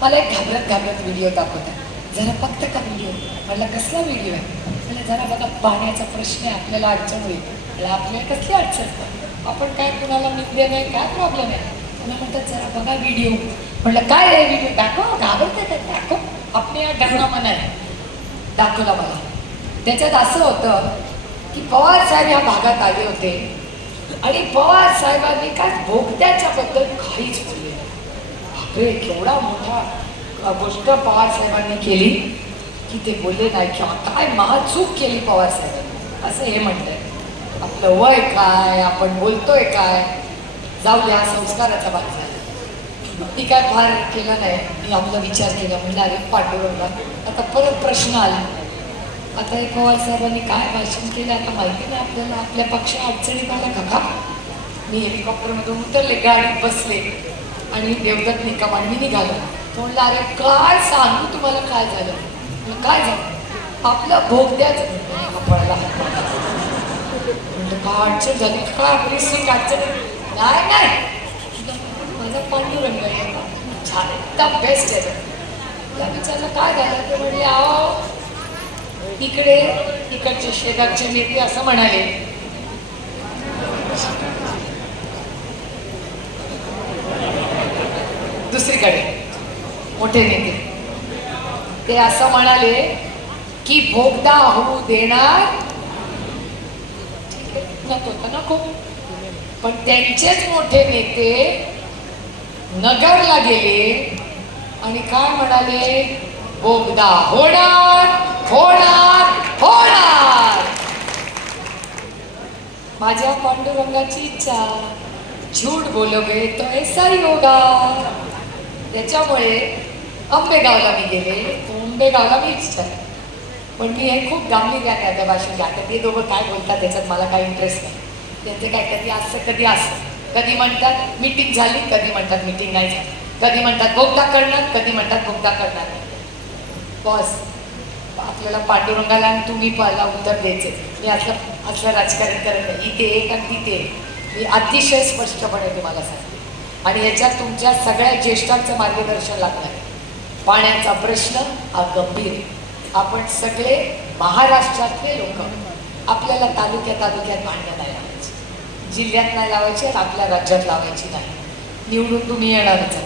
मला एक घाबरत घाबरत व्हिडिओ दाखवता जरा फक्त का व्हिडिओ मला कसला व्हिडिओ आहे? म्हणलं जरा बघा पाण्याचा प्रश्न आहे आपल्याला अडचण होईल. मला आपल्याला कसली अडचण? आपण काय कुणाला निघले नाही काय प्रॉब्लेम आहे? मला म्हणतात जरा बघा व्हिडिओ म्हटलं काय आहे व्हिडिओ दाखव घाबरते का? दाखव. आपल्या या डरणा मनाने. दाखवला मला. त्याच्यात असं होतं की पवार साहेब या भागात आले होते. आणि पवार साहेबांनी काय भोगत्याच्या बद्दल काहीच हे केवढा मोठा गोष्ट पवार साहेबांनी केली की ते बोलले नाही किंवा काय महाचूक केली पवारसाहेबांनी असं हे म्हणतंय. आपलं वय काय आपण बोलतोय काय? जाऊ द्या संस्काराचा भाग झाला. मी काय फार केलं नाही. मी आपला विचार केला म्हणजे अरे पांडुरंगा आता परत प्रश्न आला. आता हे पवारसाहेबांनी काय भाषण केलं आता माहिती नाही आपल्याला. आपल्या पक्ष अडचणीत आला का? का मी हेलिकॉप्टरमधून उतरले गाडीत बसले. आणि देवदत्त निकम आणि म्हणलं अरे काय सांगू तुम्हाला? काय झालं? काय झालं? आपलं भोग द्यायचं. पडला म्हणलं काय अडचण झाली? काय आपली सीट अडचण नाही नाही. माझा पांडुरंग आहे छान एकदम बेस्ट आहे. त्या विचारलं काय झालं? ते म्हणले अहो इकडे इकडचे शेजारचे नेते असं म्हणाले. दुसरीकडे. मोठे नेते. ते असं म्हणाले की भोगदा होऊ देणार. नको नको पण त्यांचेच मोठे नेते नगरला गेले आणि काय म्हणाले? बोगदा होणार होणार होणार. माझ्या पांडुरंगाची इच्छा. झूट बोलोगे तो ऐसा ही होगा त्याच्यामुळे आंबेगावला मी गेले. आंबेगावला मी इच्छा आहे पण मी हे खूप गांभीर्याने त्या भाषण घालतात ते दोघं काय बोलतात त्याच्यात मला काही इंटरेस्ट नाही. त्यांचं काय कधी असतं कधी असं कधी म्हणतात मीटिंग झाली कधी म्हणतात मीटिंग नाही झाली. कधी म्हणतात बोगदा करणार कधी म्हणतात बोगदा करणार नाही. बॉस. आपल्याला पांडुरंगाला आणि तुम्ही पाला उत्तर द्यायचे. मी असं असलं राजकारण करत नाही. इथे एक आणि तिथे मी अतिशय स्पष्टपणे तुम्हाला सांगते. आणि याच्यात तुमच्या सगळ्या ज्येष्ठांचं मार्गदर्शन लागणार आहे. पाण्याचा प्रश्न हा गंभीर आहे. आपण सगळे महाराष्ट्रातले लोक आपल्याला तालुक्या तालुक्यात मांडणं नाही लावायची. जिल्ह्यात नाही लावायची आणि आपल्या राज्यात लावायची नाही. निवडून तुम्ही येणारच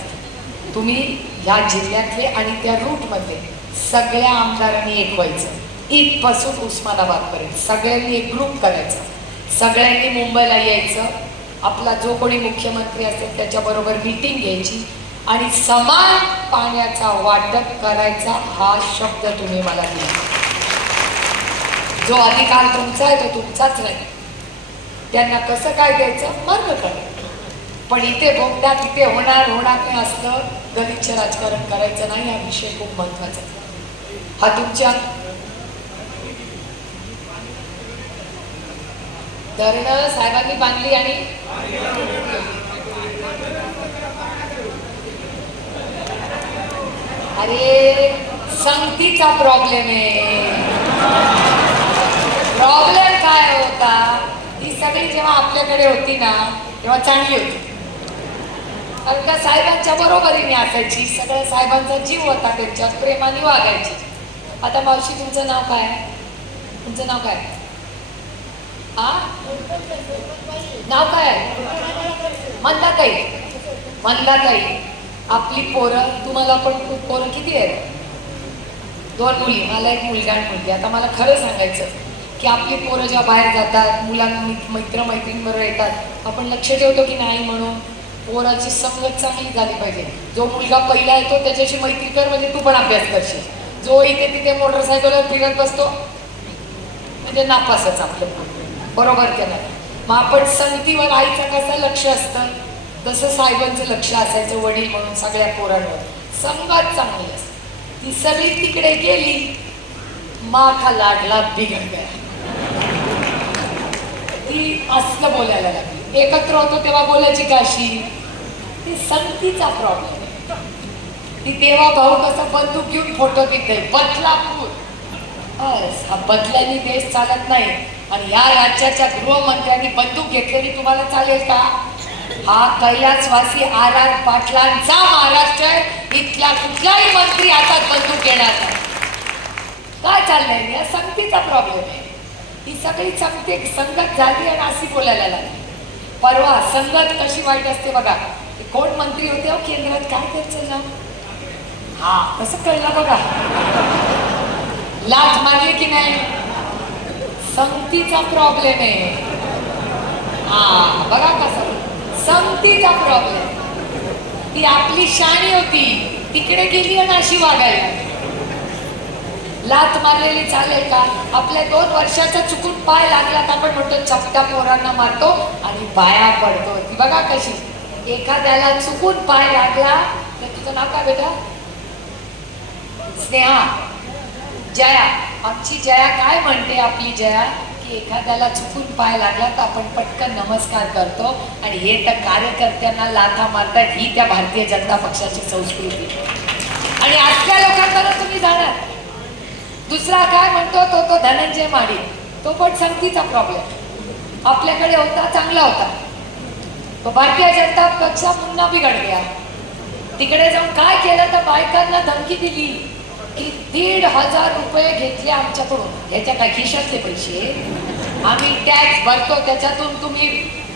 तुम्ही ह्या जिल्ह्यातले आणि त्या रूटमधले सगळ्या आमदारांनी एक व्हायचं. इथपासून उस्मानाबादपर्यंत सगळ्यांनी एक ग्रुप करायचा. सगळ्यांनी मुंबईला यायचं. आपला जो कोणी मुख्यमंत्री असेल त्याच्याबरोबर मीटिंग घ्यायची आणि समान पाण्याचा वाटप करायचा हा शब्द तुम्ही मला दिला. जो अधिकार तुमचा आहे तो तुमचाच नाही. त्यांना कसं काय द्यायचं? मार्ग करा. पण इथे बोगदा तिथे होणार होणार नाही असलं गलिच्छ राजकारण करायचं नाही हा विषय खूप महत्त्वाचा हा तुमच्या धरणं साहेबांनी बांधली आणि अरे संगतीचा प्रॉब्लेम आहे प्रॉब्लेम काय होता ही सगळी जेव्हा आपल्याकडे होती ना तेव्हा चांगली होती कारण का साहेबांच्या बरोबरीने असायची सगळ्या साहेबांचा जीव होता त्यांच्यात प्रेमाने वागायची आता मावशी तुमचं नाव काय आहे? तुमचं नाव काय आहे? आ? नाव काय? आहे मंदाताई. ताई आपली पोरं तुम्हाला पण खूप पोरं किती आहेत? दोन मुली. मला एक मुलगा आणि मुलगी. आता मला खरं सांगायचं की आपली पोरं ज्या बाहेर जातात मुलांना मित्र मैत्रिणीबरोबर येतात आपण लक्ष ठेवतो की नाही म्हणून पोराची संगत चांगली झाली पाहिजे. जो मुलगा पहिला येतो त्याच्याशी मैत्री कर म्हणजे तू पण अभ्यास करशील. जो इथे तिथे मोटरसायकलवर फिरत बसतो म्हणजे नापासच आपलं बरोबर की नाही? मग आपण संगतीवर आईचं कसं लक्ष असतं? तसं साहेबांचं लक्ष असायचं वडील म्हणून सगळ्या पोरांवर. संगत चांगली असते ती सगळी तिकडे गेली माखा लाडला बिघड गया ती असलं बोलायला लागली. एकत्र होतो तेव्हा बोलायची काशी. ती संगतीचा प्रॉब्लेम ती तेव्हा भाऊ कसं बंदूक घेऊन फोटो घेते बदलापूर. बस हा बदल्याने देश चालत नाही. आणि या राज्याच्या गृहमंत्र्यांनी बंदूक घेतलेली तुम्हाला चालेल का? हा कैलासवासी आर आर पाटलांचा महाराष्ट्र आहे. इथल्या कुठलाही मंत्री आता बंदूक घेणार नाही. काय चाललंय या संगतीचा प्रॉब्लेम आहे. ही सगळी संगती संगत झाली आणि अशी बोलायला लागली. परवा संगत कशी वाईट असते बघा. कोण मंत्री होते हो केंद्रात? काय त्यांचं नाव हा कसं कळलं बघा. लाच मारली की नाही? संगतीचा प्रॉब्लेम आहे. हा बघा कसं. संगतीचा प्रॉब्लेम ती आपली शाणी होती. तिकडे गेली आणि अशी वागायला. लात मारलेली चालेल का? आपल्या दोन वर्षाचा चुकून पाय लागला तर आपण म्हणतो चपटा पोरांना मारतो आणि पाया पडतो. ती बघा कशी. एखाद्याला चुकून पाय लागला तर तुझं नाव काय बेटा? स्नेहा. जया आमची जया काय म्हणते आपली जया? की एखाद्याला चुकून पाय लागला तर आपण पटकन नमस्कार करतो आणि हे तर कार्यकर्त्यांना लाथा मारतात ही त्या भारतीय जनता पक्षाची संस्कृती. आणि आजच्या लोकांपर्यंत तुम्ही जाणार. दुसरा काय म्हणतो तो तो धनंजय माडी तो पण संगतीचा प्रॉब्लेम आपल्याकडे होता चांगला होता. तो भारतीय जनता पक्ष पुन्हा बिघड गया तिकडे जाऊन काय केलं तर बायकांना धमकी दिली. की दीड हजार रुपये घेतले आमच्याकडून. ह्याच्या काय खिशातले पैसे? आम्ही टॅक्स भरतो त्याच्यातून तुम्ही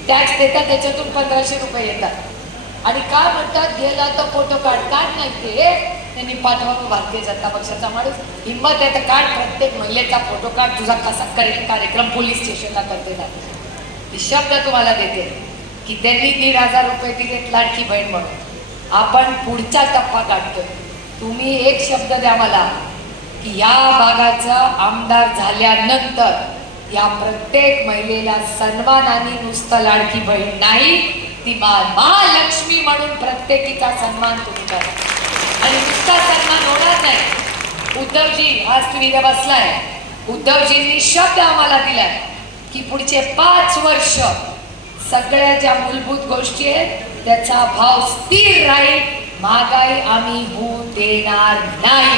टॅक्स देता त्याच्यातून पंधराशे रुपये येतात. आणि काय म्हणतात गेला तर फोटो काढ काढ नाही ते? त्यांनी पाठवावं भारतीय जनता पक्षाचा माणूस हिंमत आहे तर काढ प्रत्येक महिलेचा फोटो काढ तुझा कसा करेल कार्यक्रम पोलीस स्टेशनला करते ना शब्द तुम्हाला देते की त्यांनी दीड हजार रुपये दिलेत लाडकी बहीण म्हणून. आपण पुढचा टप्पा काढतोय. तुम्ही एक शब्द द्या मला की या भागाचा आमदार झाल्यानंतर या प्रत्येक महिलेला सन्मानाने नुसतं लाडकी बहीण नाही ती मा महालक्ष्मी म्हणून प्रत्येकीचा सन्मान तुम्ही करा आणि नुसता सन्मान होणार नाही. उद्धवजी आज तुम्ही बसलाय. उद्धवजींनी शब्द आम्हाला दिलाय की पुढचे पाच वर्ष सगळ्या ज्या मूलभूत गोष्टी आहेत त्याचा भाव स्थिर राहील. महागाई आम्ही होऊ देणार नाही.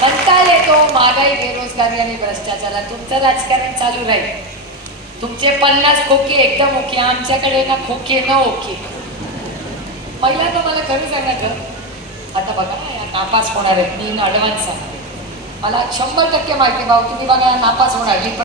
म्हणता येतो महागाई बेरोजगारी आणि भ्रष्टाचाराला तुमचं राजकारण चालू राहील. तुमचे पन्नास खोके एकदम ओके आमच्याकडे ना खोके ना ओके. पहिल्यांदा मला खरं सांगा ग. आता बघा या नापास होणार आहेत मी ॲडव्हान्स सांगते मला शंभर टक्के माहिती भाऊ तुम्ही बघा नापास होणार.